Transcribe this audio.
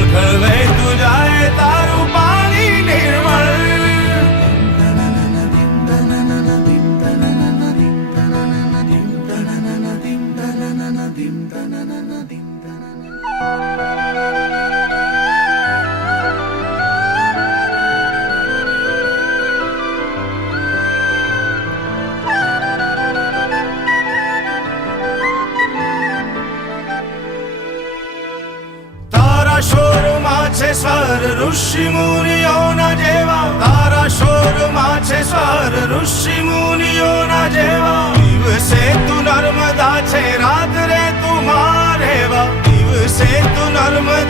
ખળખળ વહેતું જાય તારું પાણી નિર્મળ. તારા શોરમાં છે સ્વર ઋષિ મુનિઓના જેવા, તારા શોરમાં છે સ્વર ઋષિ મુનિઓના જેવા. દિવસે તું નર્મદા છે, રાત્રે તું મારેવા. દિવસે તું નર્મદા